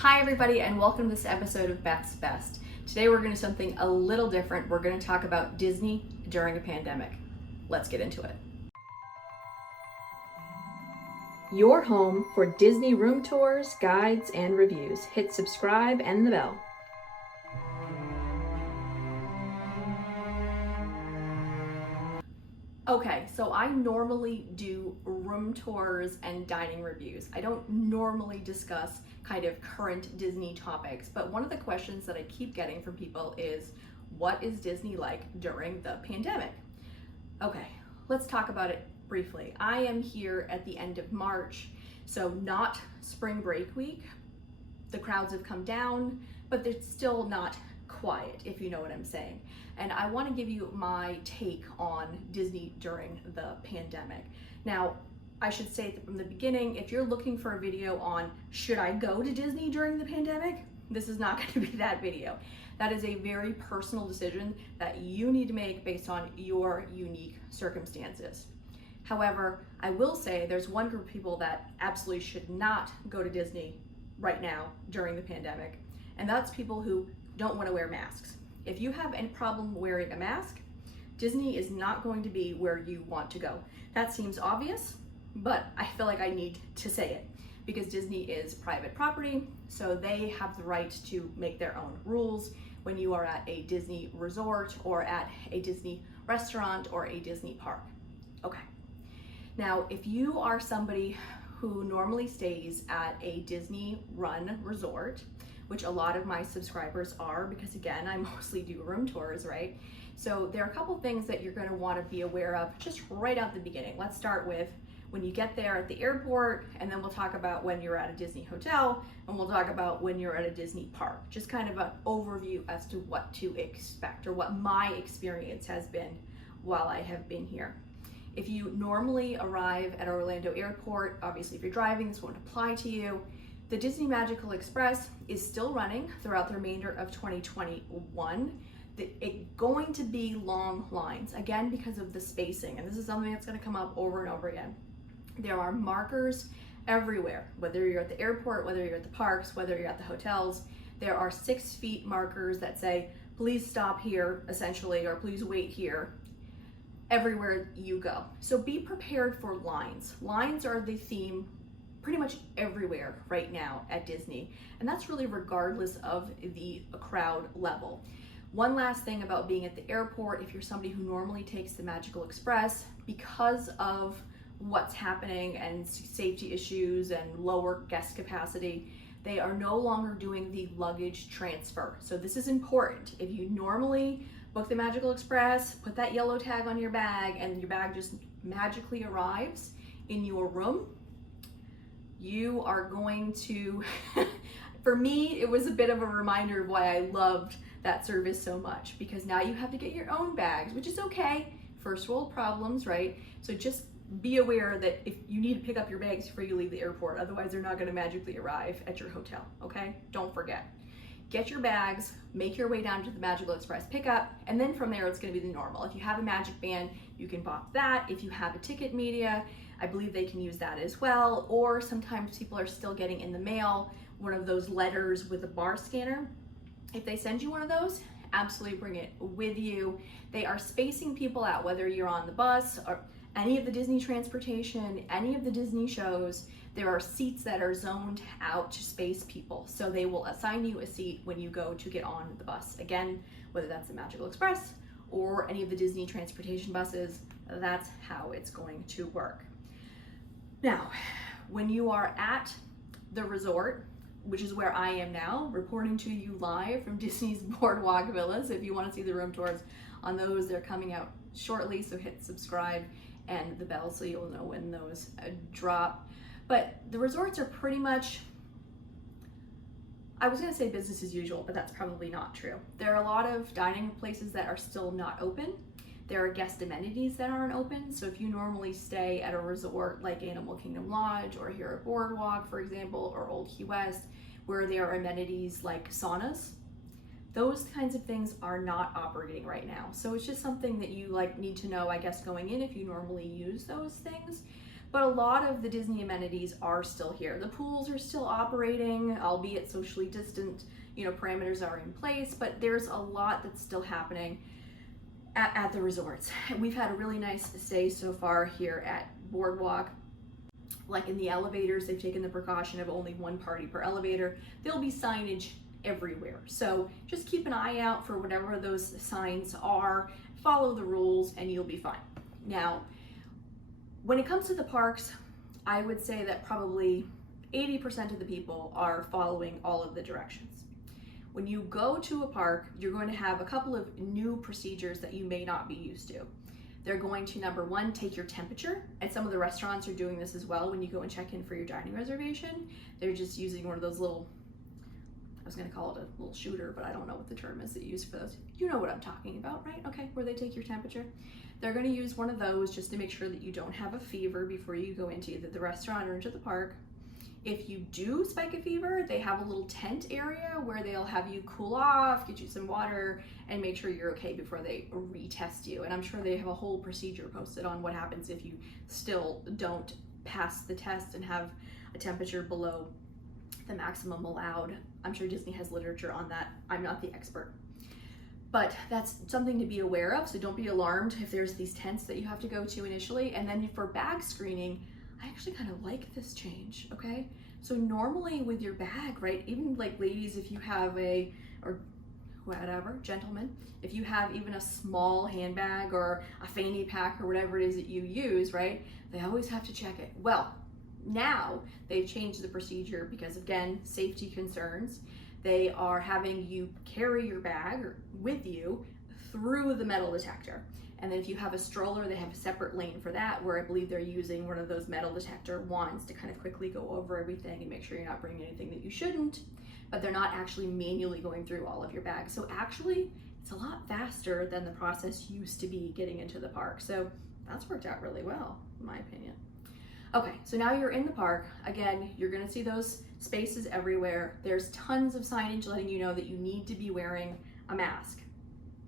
Hi everybody and welcome to this episode of Beth's Best. Today we're going to do something a little different. We're going to talk about Disney during a pandemic. Let's get into it. Your home for Disney room tours, guides, and reviews. Hit subscribe and the bell. Okay, so I normally do room tours and dining reviews. I don't normally discuss kind of current Disney topics, but one of the questions that I keep getting from people is, what is Disney like during the pandemic? Okay, let's talk about it briefly. I am here at the end of March, so not spring break week. The crowds have come down, but they're still not quiet, if you know what I'm saying. And I want to give you my take on Disney during the pandemic. Now, I should say from the beginning, if you're looking for a video on should I go to Disney during the pandemic, this is not going to be that video. That is a very personal decision that you need to make based on your unique circumstances. However, I will say there's one group of people that absolutely should not go to Disney right now during the pandemic, and that's people who don't want to wear masks. If you have any problem wearing a mask, Disney is not going to be where you want to go. That seems obvious, but I feel like I need to say it because Disney is private property, so they have the right to make their own rules when you are at a Disney resort or at a Disney restaurant or a Disney park. Okay. Now, if you are somebody who normally stays at a Disney-run resort, which a lot of my subscribers are, because again, I mostly do room tours, right? So there are a couple things that you're gonna wanna be aware of just right out the beginning. Let's start with when you get there at the airport, and then we'll talk about when you're at a Disney hotel, and we'll talk about when you're at a Disney park. Just kind of an overview as to what to expect, or what my experience has been while I have been here. If you normally arrive at Orlando Airport, obviously if you're driving, this won't apply to you. The Disney Magical Express is still running throughout the remainder of 2021. It's going to be long lines, again, because of the spacing, and this is something that's going to come up over and over again. There are markers everywhere, whether you're at the airport, whether you're at the parks, whether you're at the hotels. There are 6 feet markers that say, please stop here, essentially, or please wait here, everywhere you go. So be prepared for lines. Lines are the theme pretty much everywhere right now at Disney, and that's really regardless of the crowd level. One last thing about being at the airport, if you're somebody who normally takes the Magical Express, because of what's happening and safety issues and lower guest capacity, they are no longer doing the luggage transfer. So this is important. If you normally book the Magical Express, put that yellow tag on your bag, and your bag just magically arrives in your room, you are going to, for me, it was a bit of a reminder of why I loved that service so much, because now you have to get your own bags, which is okay, first world problems, right? So just be aware that if you need to pick up your bags before you leave the airport, otherwise they're not going to magically arrive at your hotel, okay? Don't forget. Get your bags, make your way down to the Magical Express pickup, and then from there it's going to be the normal. If you have a Magic Band, you can pop that. If you have a ticket media, I believe they can use that as well, or sometimes people are still getting in the mail one of those letters with a bar scanner. If they send you one of those, absolutely bring it with you. They are spacing people out, whether you're on the bus or any of the Disney transportation, any of the Disney shows. There are seats that are zoned out to space people, so they will assign you a seat when you go to get on the bus. Again, whether that's the Magical Express or any of the Disney transportation buses, that's how it's going to work. Now, when you are at the resort, which is where I am now, reporting to you live from Disney's Boardwalk Villas. If you want to see the room tours on those, they're coming out shortly, so hit subscribe and the bell so you'll know when those drop. But the resorts are pretty much, I was going to say business as usual, but that's probably not true. There are a lot of dining places that are still not open. There are guest amenities that aren't open. So if you normally stay at a resort like Animal Kingdom Lodge or here at Boardwalk, for example, or Old Key West, where there are amenities like saunas, those kinds of things are not operating right now. So it's just something that you need to know, I guess, going in if you normally use those things. But a lot of the Disney amenities are still here. The pools are still operating, albeit socially distant, parameters are in place, but there's a lot that's still happening at the resorts. We've had a really nice stay so far here at Boardwalk. Like in the elevators, they've taken the precaution of only one party per elevator. There'll be signage everywhere. So just keep an eye out for whatever those signs are, follow the rules, and you'll be fine. Now, when it comes to the parks, I would say that probably 80% of the people are following all of the directions. When you go to a park, you're going to have a couple of new procedures that you may not be used to. They're going to, number one, take your temperature, and some of the restaurants are doing this as well. When you go and check in for your dining reservation, they're just using one of those little, I was going to call it a little shooter, but I don't know what the term is that you use for those. You know what I'm talking about, right? Okay, where they take your temperature. They're going to use one of those just to make sure that you don't have a fever before you go into either the restaurant or into the park. If you do spike a fever, they have a little tent area where they'll have you cool off, get you some water, and make sure you're okay before they retest you. And I'm sure they have a whole procedure posted on what happens if you still don't pass the test and have a temperature below the maximum allowed. I'm sure Disney has literature on that. I'm not the expert. But that's something to be aware of, so don't be alarmed if there's these tents that you have to go to initially. And then for bag screening, I actually kind of like this change, okay? So normally with your bag, right, even like ladies, if you have or whatever, gentlemen, if you have even a small handbag or a fanny pack or whatever it is that you use, right, they always have to check it. Well, now they've changed the procedure because, again, safety concerns. They are having you carry your bag with you through the metal detector. And then if you have a stroller, they have a separate lane for that, where I believe they're using one of those metal detector wands to kind of quickly go over everything and make sure you're not bringing anything that you shouldn't, but they're not actually manually going through all of your bags. So actually, it's a lot faster than the process used to be getting into the park. So that's worked out really well, in my opinion. Okay, so now you're in the park. Again, you're gonna see those spaces everywhere. There's tons of signage letting you know that you need to be wearing a mask.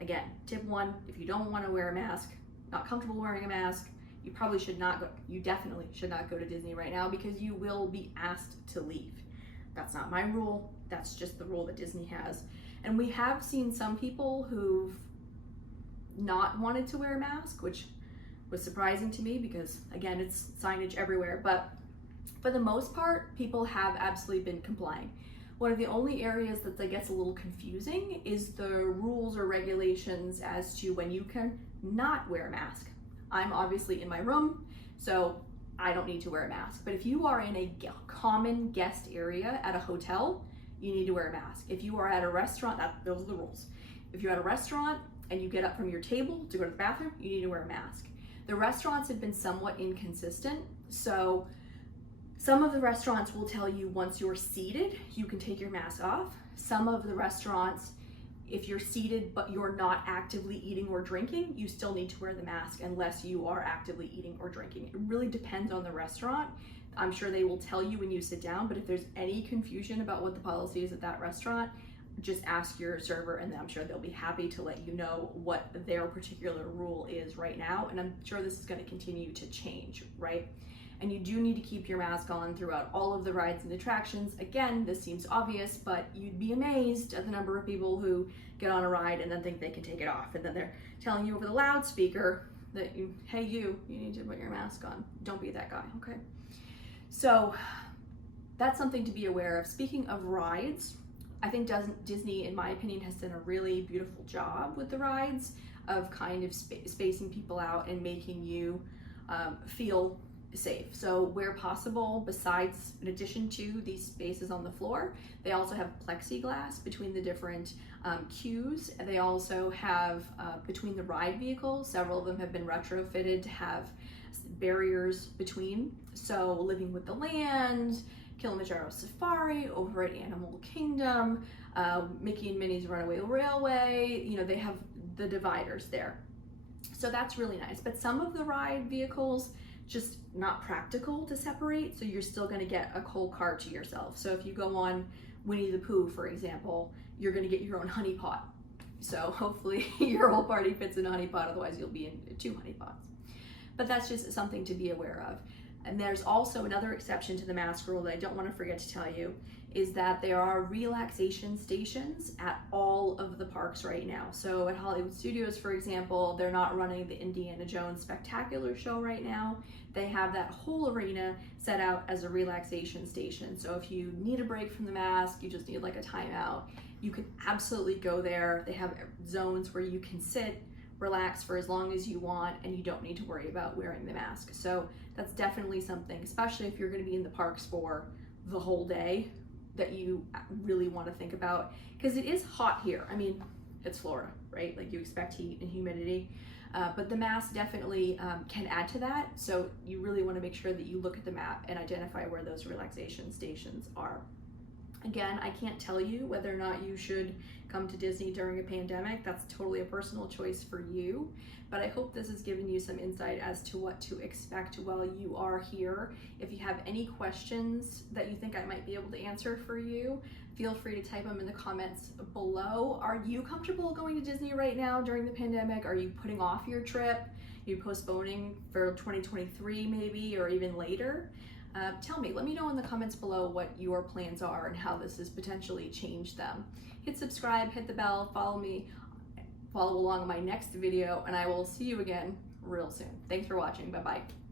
Again, tip one, if you don't want to wear a mask, not comfortable wearing a mask, you probably should not go, you definitely should not go to Disney right now because you will be asked to leave. That's not my rule, that's just the rule that Disney has. And we have seen some people who've not wanted to wear a mask, which was surprising to me because, again, it's signage everywhere, but for the most part, people have absolutely been complying. One of the only areas that gets a little confusing is the rules or regulations as to when you can not wear a mask. I'm obviously in my room, so I don't need to wear a mask. But if you are in a common guest area at a hotel, you need to wear a mask. If you are at a restaurant, those are the rules. If you're at a restaurant and you get up from your table to go to the bathroom, you need to wear a mask. The restaurants have been somewhat inconsistent, so some of the restaurants will tell you once you're seated, you can take your mask off. Some of the restaurants, if you're seated but you're not actively eating or drinking, you still need to wear the mask unless you are actively eating or drinking. It really depends on the restaurant. I'm sure they will tell you when you sit down, but if there's any confusion about what the policy is at that restaurant, just ask your server and I'm sure they'll be happy to let you know what their particular rule is right now. And I'm sure this is going to continue to change, right? And you do need to keep your mask on throughout all of the rides and attractions. Again, this seems obvious, but you'd be amazed at the number of people who get on a ride and then think they can take it off. And then they're telling you over the loudspeaker that hey, you need to put your mask on. Don't be that guy, okay? So that's something to be aware of. Speaking of rides, I think Disney, in my opinion, has done a really beautiful job with the rides of kind of spacing people out and making you feel safe. So where possible, besides, in addition to these spaces on the floor, they also have plexiglass between the different queues. And they also have between the ride vehicles, several of them have been retrofitted to have barriers between. So Living with the Land, Kilimanjaro Safari, over at Animal Kingdom, Mickey and Minnie's Runaway Railway, they have the dividers there. So that's really nice. But some of the ride vehicles, just not practical to separate, so you're still going to get a whole car to yourself. So if you go on Winnie the Pooh, for example, you're going to get your own honey pot. So hopefully your whole party fits in a honey pot, otherwise you'll be in 2 honey pots. But that's just something to be aware of. And there's also another exception to the mask rule that I don't want to forget to tell you, is that there are relaxation stations at all of the parks right now. So at Hollywood Studios, for example, they're not running the Indiana Jones Spectacular show right now. They have that whole arena set out as a relaxation station. So if you need a break from the mask, you just need like a timeout, you can absolutely go there. They have zones where you can sit, relax for as long as you want, and you don't need to worry about wearing the mask. So that's definitely something, especially if you're going to be in the parks for the whole day, that you really want to think about, because it is hot here. I mean, it's Florida, right? Like, you expect heat and humidity, but the mask definitely can add to that. So you really want to make sure that you look at the map and identify where those relaxation stations are. Again, I can't tell you whether or not you should come to Disney during a pandemic. That's totally a personal choice for you. But I hope this has given you some insight as to what to expect while you are here. If you have any questions that you think I might be able to answer for you, feel free to type them in the comments below. Are you comfortable going to Disney right now during the pandemic? Are you putting off your trip? Are you postponing for 2023 maybe, or even later? Tell me, let me know in the comments below what your plans are and how this has potentially changed them. Hit subscribe, hit the bell, follow me, follow along in my next video, and I will see you again real soon. Thanks for watching. Bye-bye.